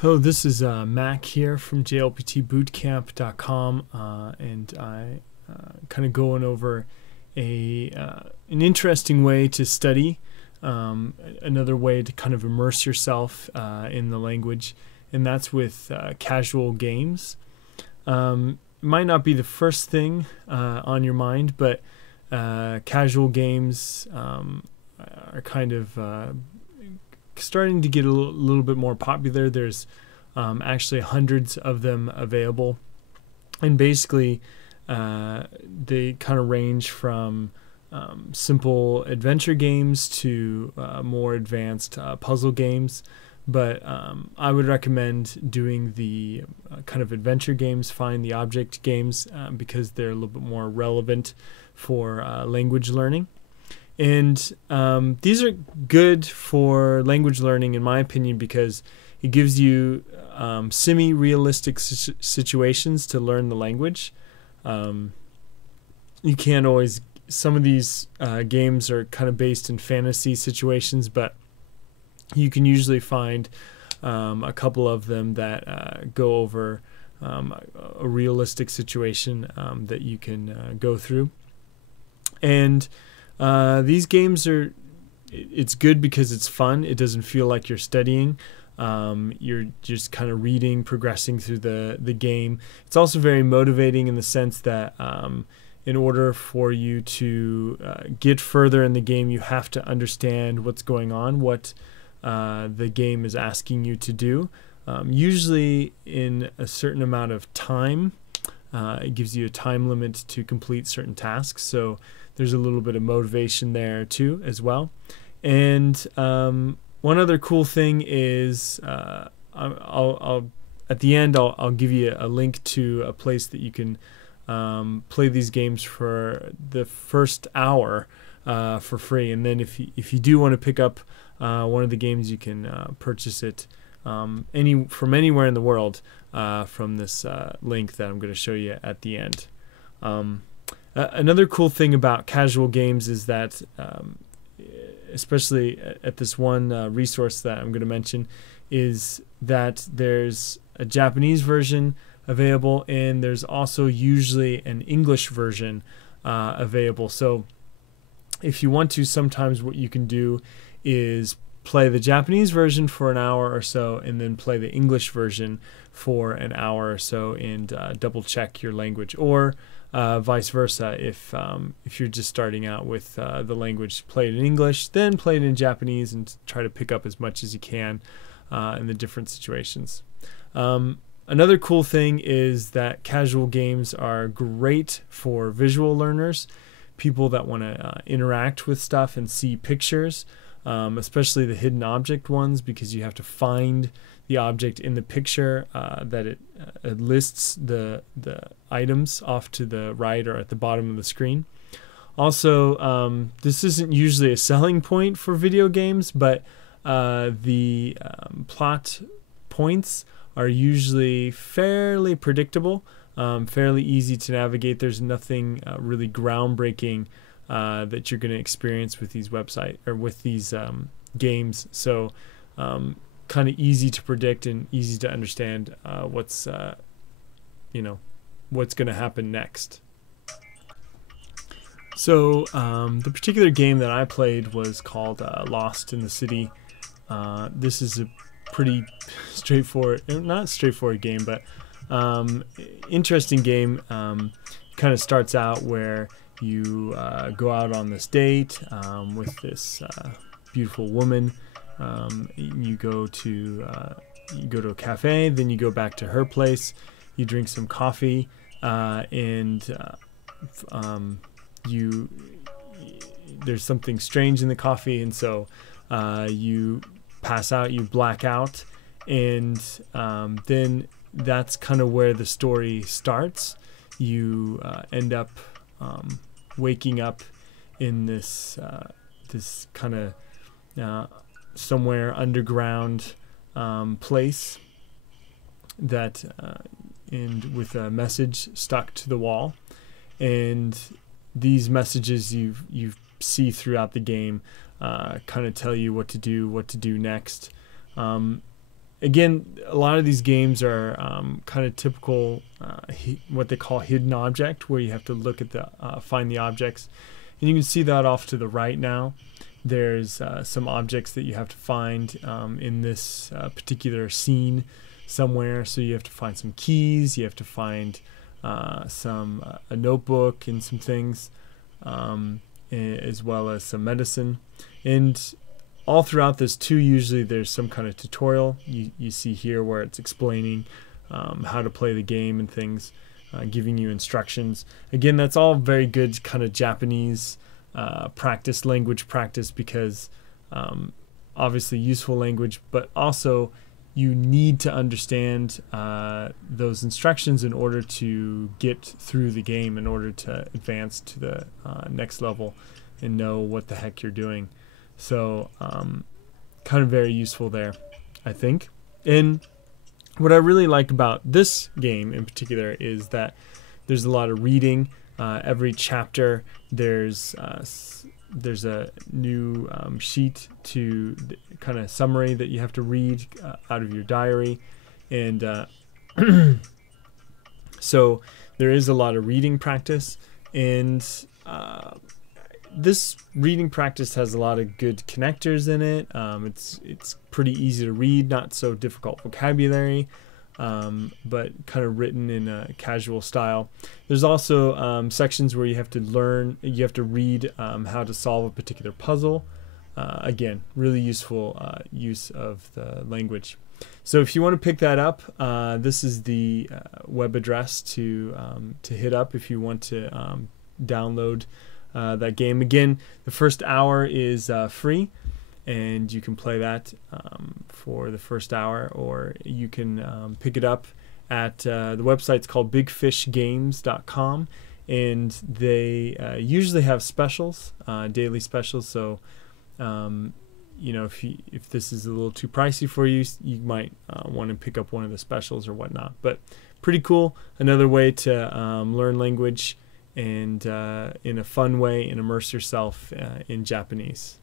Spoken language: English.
Hello, this is Mac here from jlptbootcamp.com, and I kind of going over an interesting way to study, another way to kind of immerse yourself in the language, and that's with casual games. It might not be the first thing on your mind, but casual games are kind of starting to get a little bit more popular. There's actually hundreds of them available, and basically they kind of range from simple adventure games to more advanced puzzle games. But I would recommend doing the kind of adventure games, find the object games, because they're a little bit more relevant for language learning. And these are good for language learning, in my opinion, because it gives you semi-realistic situations to learn the language. You can't always, some of these games are kind of based in fantasy situations, but you can usually find a couple of them that go over a realistic situation that you can go through. And these games it's good because it's fun. It doesn't feel like you're studying. You're just kind of reading, progressing through the game. It's also very motivating in the sense that in order for you to get further in the game, you have to understand what's going on, what the game is asking you to do. Usually in a certain amount of time. It gives you a time limit to complete certain tasks, so there's a little bit of motivation there too as well. And one other cool thing is I'll at the end I'll give you a link to a place that you can play these games for the first hour for free, and then if you do want to pick up one of the games, you can purchase it from anywhere in the world from this link that I'm going to show you at the end. Another cool thing about casual games is that, especially at this one resource that I'm going to mention, is that there's a Japanese version available, and there's also usually an English version available. So if you want to, sometimes what you can do is play the Japanese version for an hour or so, and then play the English version for an hour or so, and double check your language, or vice versa. If you're just starting out with the language, play it in English, then play it in Japanese, and try to pick up as much as you can in the different situations. Another cool thing is that casual games are great for visual learners, people that want to interact with stuff and see pictures. Especially the hidden object ones, because you have to find the object in the picture that it lists the items off to the right or at the bottom of the screen. Also, this isn't usually a selling point for video games, but the plot points are usually fairly predictable, fairly easy to navigate. There's nothing really groundbreaking that you're going to experience with these games. So kind of easy to predict and easy to understand what's going to happen next. So the particular game that I played was called Lost in the City. This is a pretty straightforward, not straightforward game, but interesting game. Kind of starts out where you go out on this date with this beautiful woman. You go to a cafe, then you go back to her place. You drink some coffee, and there's something strange in the coffee, and so you pass out, you black out, and then that's kind of where the story starts. You end up waking up in this kind of somewhere underground place that and with a message stuck to the wall, and these messages you see throughout the game kind of tell you what to do next. again, a lot of these games are kind of typical, what they call hidden object, where you have to look at the find the objects, and you can see that off to the right now. There's some objects that you have to find in this particular scene somewhere. So you have to find some keys, you have to find a notebook and some things, as well as some medicine. And all throughout this too, usually there's some kind of tutorial. You see here where it's explaining how to play the game and things, giving you instructions. Again, that's all very good kind of Japanese practice, language practice, because obviously useful language, but also you need to understand those instructions in order to get through the game, in order to advance to the next level and know what the heck you're doing. So kind of very useful there, I think. And what I really like about this game in particular is that there's a lot of reading. Every chapter there's a new sheet to kind of summary that you have to read out of your diary, and so there is a lot of reading practice, and this reading practice has a lot of good connectors in it. It's pretty easy to read, not so difficult vocabulary, but kind of written in a casual style. There's also sections where you have to read how to solve a particular puzzle. Again, really useful use of the language. So if you want to pick that up, this is the web address to hit up if you want to download that game. Again, the first hour is free, and you can play that for the first hour, or you can pick it up at the website's called bigfishgames.com, and they usually have specials, daily specials. So you know, if this is a little too pricey for you, you might want to pick up one of the specials or whatnot. But pretty cool. Another way to learn language, and in a fun way, and immerse yourself in Japanese.